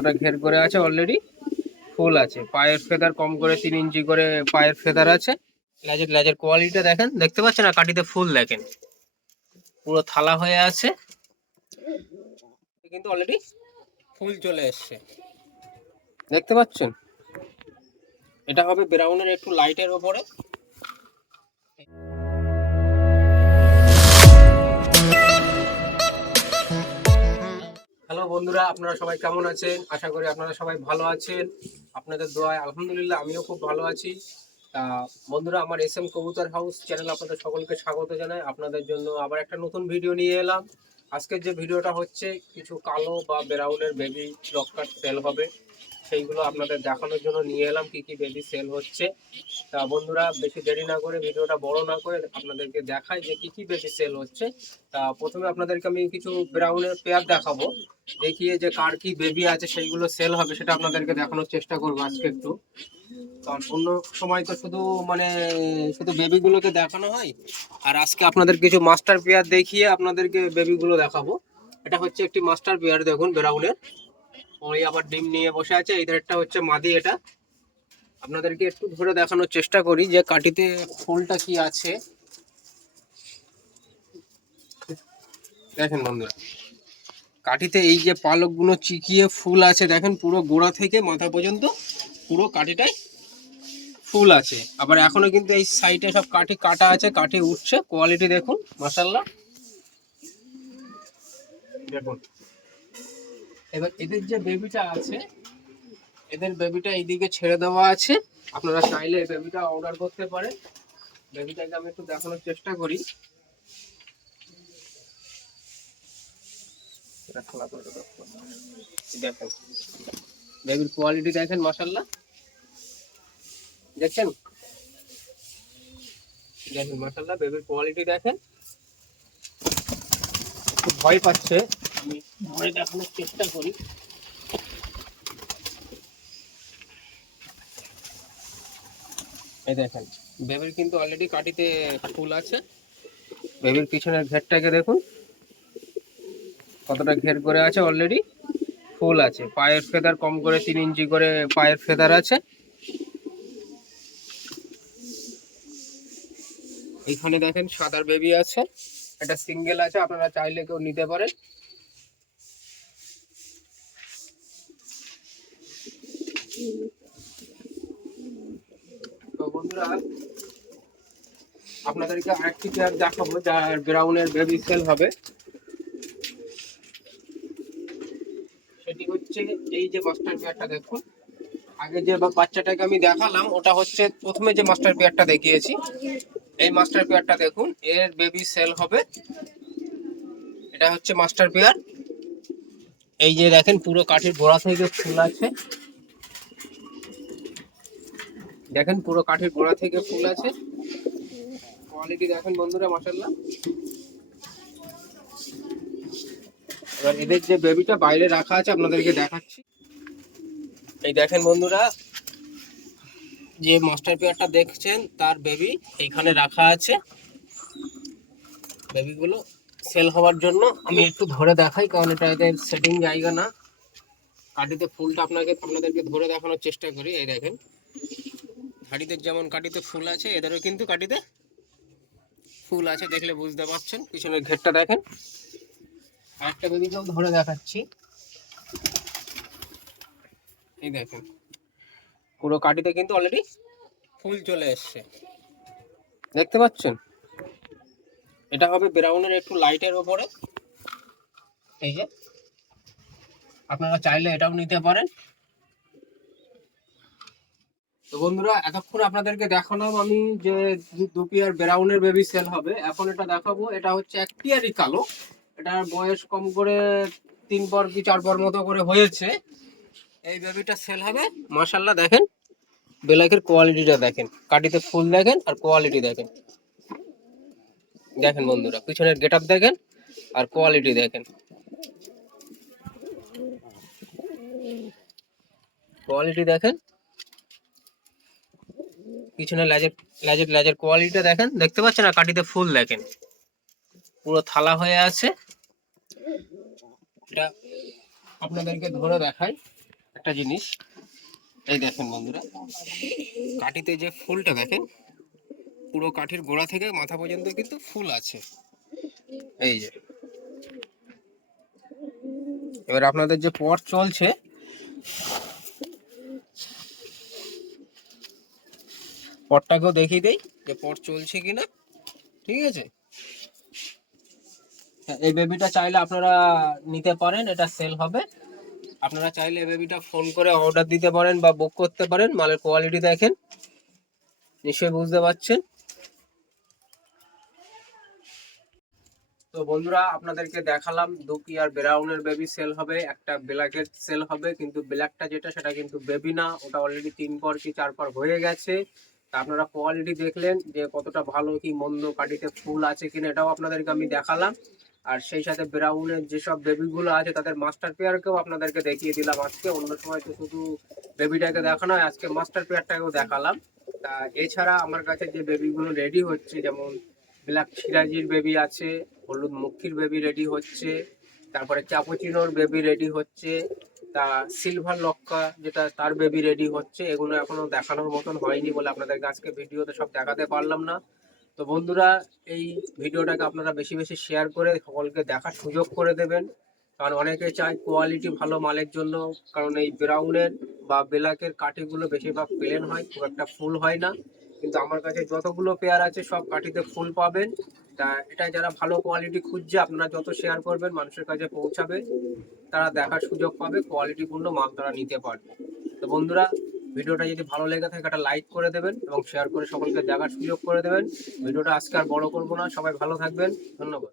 ওটা ঘের করে আছে অলরেডি ফুল আছে। পায়ের ফেদার কম করে তিন ইঞ্চি করে পায়ের ফেদার আছে। লেজের লেজের কোয়ালিটিটা দেখেন, দেখতে পাচ্ছেন? না কাটিতে ফুল দেখেন। পুরো থালা হয়ে আছে। কিন্তু অলরেডি ফুল চলে এসছে। দেখতে পাচ্ছেন? এটা হবে ব্রাউনের একটু লাইটের ওপরে। বন্ধুরা, আপনারা সবাই কেমন আছেন? আশা করি আপনারা সবাই ভালো আছেন। আপনাদের দোয়ায় আলহামদুলিল্লাহ আমিও খুব ভালো আছি। বন্ধুরা, আমার এস এম কবুতর হাউস চ্যানেল আপনাদের সকলকে স্বাগত জানাই। আপনাদের জন্য আবার একটা নতুন ভিডিও নিয়ে এলাম। আজকের যে ভিডিওটা হচ্ছে, কিছু কালো বা ব্রাউনের বেবি লক্কার তেল হবে। সেইগুলো আপনাদের দেখানোর জন্য নিয়ে এলাম, কি কি বেবি সেল হচ্ছে। তা বন্ধুরা, বেশি দেরি না করে ভিডিওটা বড় না করে আপনাদেরকে দেখাই যে কি কি বেবি সেল হচ্ছে। তা প্রথমে আপনাদেরকে আমি কিছু ব্রাউনের পেয়ার দেখাবো। দেখিয়ে যে কার কি বেবি আছে, সেইগুলো সেল হবে সেটা আপনাদেরকে দেখানোর চেষ্টা করব আজকে একটু। কারণ অন্য সময় তো শুধু মানে শুধু বেবিগুলোকে দেখানো হয়। আর আজকে আপনাদের কিছু মাস্টার পেয়ার দেখিয়ে আপনাদেরকে বেবিগুলো দেখাবো। এটা হচ্ছে একটি মাস্টার পেয়ার দেখুন ব্রাউনের ওই আবার ডিম নিয়ে বসে আছে, এই ধারটা হচ্ছে মাদি এটা। আপনাদেরকে একটু ধরে দেখানোর চেষ্টা করি যে কাটিতে ফুলটা কি আছে। দেখেন বন্ধুরা, কাঠিতে এই যে পালকগুলো চিকিয়ে ফুল আছে, দেখেন পুরো গোড়া থেকে মাথা পর্যন্ত পুরো কাঠিটাই ফুল আছে। আবার এখনও কিন্তু এই সাইডে সব কাঠি কাটা আছে, কাঠি উঠছে। কোয়ালিটি দেখুন মাসাল্লাহ দেখুন এবার এদের যে বেবিটা আছে, এদের বেবিটা এইদিকে ছেড়ে দেওয়া আছে। আপনারা চাইলে বেবিটা অর্ডার করতে পারেন। বেবিটাকে আমি একটু দেখানোর চেষ্টা করি। দেখেন। বেবির কোয়ালিটি দেখেন মাসাল্লাহ দেখছেন? দেখেন মাসাল্লাহ বেবির কোয়ালিটি দেখেন। ভয় পাচ্ছে। ধরে দেখানোর চেষ্টা করি। দেখেন, বেবির কিন্তু অলরেডি কাটিতে ফুল আছে। বেবির পিছনের ঘেরটাকে দেখুন। কতটা ঘের করে আছে অলরেডি ফুল আছে। পায়ের ফেদার কম করে তিন ইঞ্চি করে পায়ের ফেদার আছে। এখানে দেখেন সাদার বেবি আছে। এটা সিঙ্গেল আছে, আপনারা চাইলে কেউ নিতে পারেন তো বন্ধুরা আপনাদেরকে আরেকটি পেয়ার দেখাবো, যার ব্রাউনের বেবি সেল হবে। সেটি হচ্ছে এই যে মাস্টার পেয়ারটা দেখুন। আগে যে বাচ্চাটাকে আমি দেখালাম, ওটা হচ্ছে প্রথমে যে মাস্টার পেয়ারটা দেখিয়েছি। এই মাস্টার পেয়ারটা দেখুন, এর বেবি সেল হবে। এটা হচ্ছে মাস্টার পেয়ার এই যে দেখেন, পুরো কাঠির গোড়া থেকে ফুল আছে। দেখেন পুরো কাঠের গোড়া থেকে ফুল আছে। কোয়ালিটি দেখেন বন্ধুরা মাসাল্লাহ এবার এদের যে বেবিটা বাইরে রাখা আছে, আপনাদেরকে দেখাচ্ছি। এই দেখেন বন্ধুরা, যে মাস্টার পেয়ারটা দেখছেন, তার বেবি এইখানে রাখা আছে। বেবিগুলো সেল হওয়ার জন্য আমি একটু ধরে দেখাই, কারণ এটা এদের সেটিং জায়গা না। কাটিতে ফুলটা আপনাকে, আপনাদেরকে ধরে দেখানোর চেষ্টা করি, এই দেখেন। হাড়িদের যেমন কাটিতে ফুল আছে, এদেরও কিন্তু কাটিতে ফুল আছে দেখলে বুঝতে পারছেন। পিছনের ঘেরটা দেখেন। আরেকটা বেবিকেও ধরে দেখাচ্ছি। এই দেখেন, পুরো কাটিতে কিন্তু অলরেডি ফুল চলে এসছে। দেখতে পাচ্ছেন? এটা হবে ব্রাউনের একটু লাইটের ওপরে। এই যে, আপনারা চাইলে এটাও নিতে পারেন। তো বন্ধুরা, এতক্ষণ আপনাদেরকে দেখালাম আমি যে দু- পেয়ার ব্রাউনের বেবি সেল হবে। এখন এটা দেখাবো, এটা হচ্ছে এক কালো। এটার বয়স কম করে তিন পর কি চার পর মতো করে হয়েছে। এই বেবিটা সেল হবে। মাশাল্লাহ দেখেন। বেলাকের কোয়ালিটিটা দেখেন। কাটিতে ফুল দেখেন আর কোয়ালিটি দেখেন। দেখেন বন্ধুরা, পিছনের গেট আপ দেখেন আর কোয়ালিটি দেখেন। কোয়ালিটি দেখেন। পিছনে লেজের লেজের লেজের কোয়ালিটিটা দেখেন। দেখতে পাচ্ছেন? না কাটিতে ফুল দেখেন। পুরো থালা হয়ে আছে। এটা আপনাদেরকে ধরে দেখাই একটা জিনিস। এই দেখেন বন্ধুরা, কাঠিতে যে ফুলটা দেখেন, পুরো কাঠির গোড়া থেকে মাথা পর্যন্ত কিন্তু ফুল আছে। এই যে। এবার আপনাদের যে পট চলছে পটটাকেও দেখিয়ে দেই যে পট চলছে কিনা। ঠিক আছে? হ্যাঁ, এই বেবিটা চাইলে আপনারা নিতে পারেন এটা সেল হবে। আপনারা চাইলে এই বেবিটা ফোন করে অর্ডার দিতে পারেন বা বুক করতে পারেন মালের কোয়ালিটি দেখেন। নিশ্চয়ই বুঝতে পারছেন। তো বন্ধুরা আপনাদেরকে দেখালাম দু আর ব্রাউনের বেবি সেল হবে একটা ব্ল্যাকের সেল হবে কিন্তু ব্ল্যাকটা যেটা সেটা কিন্তু বেবি না। ওটা অলরেডি তিন পর কি চার পর হয়ে গেছে। আপনারা কোয়ালিটি দেখলেন যে কতটা ভালো কি মন্দ কাটিতে ফুল আছে কিনা এটাও আপনাদেরকে আমি দেখালাম। আর সেই সাথে ব্রাউনের যেসব বেবিগুলো আছে, তাদের মাস্টার পেয়ারকেও আপনাদেরকে দেখিয়ে দিলাম আজকে। অন্য সময় তো শুধু বেবিটাকে দেখানো হয় আজকে মাস্টার পেয়ারটাকেও দেখালাম। তা এছাড়া আমার কাছে যে বেবিগুলো রেডি হচ্ছে, যেমন ব্ল্যাক সিরাজির বেবি আছে, হলুদ মুখির বেবি রেডি হচ্ছে তারপরে চাপোচিনোর বেবি রেডি হচ্ছে, তা সিলভার লক্কা যেটা তার বেবি রেডি হচ্ছে, এগুলো এখনও দেখানোর মতন হয়নি বলে আপনাদেরকে আজকে ভিডিওতে সব দেখাতে পারলাম না। তো বন্ধুরা, এই ভিডিওটাকে আপনারা বেশি বেশি শেয়ার করে সকলকে দেখার সুযোগ করে দেবেন। কারণ অনেকে চায় কোয়ালিটি ভালো মালের জন্য, কারণ এই ব্রাউনের বা ব্ল্যাকের কাঠিগুলো বেশিরভাগ প্লেন হয়, খুব একটা ফুল হয় না। কিন্তু আমার কাছে যতগুলো পেয়ার আছে, সব কাঠিতে ফুল পাবেন। তা এটা যারা ভালো কোয়ালিটি খুঁজছে, আপনারা যত শেয়ার করবেন, মানুষের কাছে পৌঁছাবে, তারা দেখার সুযোগ পাবে কোয়ালিটিপূর্ণ মাল তারা নিতে পারবে। তো বন্ধুরা, ভিডিওটা যদি ভালো লেগে থাকে, একটা লাইক করে দেবেন এবং শেয়ার করে সকলকে দেখার সুযোগ করে দেবেন। ভিডিওটা আজকে আর বড় করব না, সবাই ভালো থাকবেন, ধন্যবাদ।